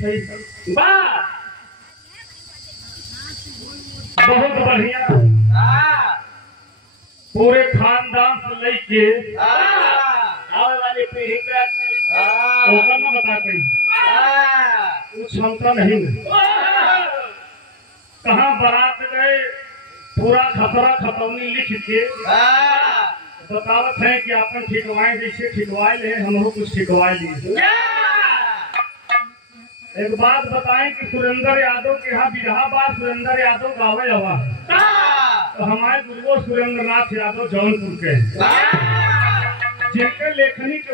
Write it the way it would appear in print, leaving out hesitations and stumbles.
सही वाह बहुत बढ़िया पूरे खानदान से लेके आने वाली पीढ़ी ओकर न बता कहीं वो क्षमता नहीं है। कहाँ बारात गए पूरा खतरा खतौनी लिख के बतावत है कि अपन ठिकवाए जैसे ठिकवाए ले हम कुछ ठिकवाए लिए। एक बात बताएं कि सुरेंद्र यादव के यहाँ बिरहा बार सुरेंद्र यादव गावे हवा तो हमारे गुरुओं सुरेंद्र नाथ यादव जौनपुर के जिनके लेखनी के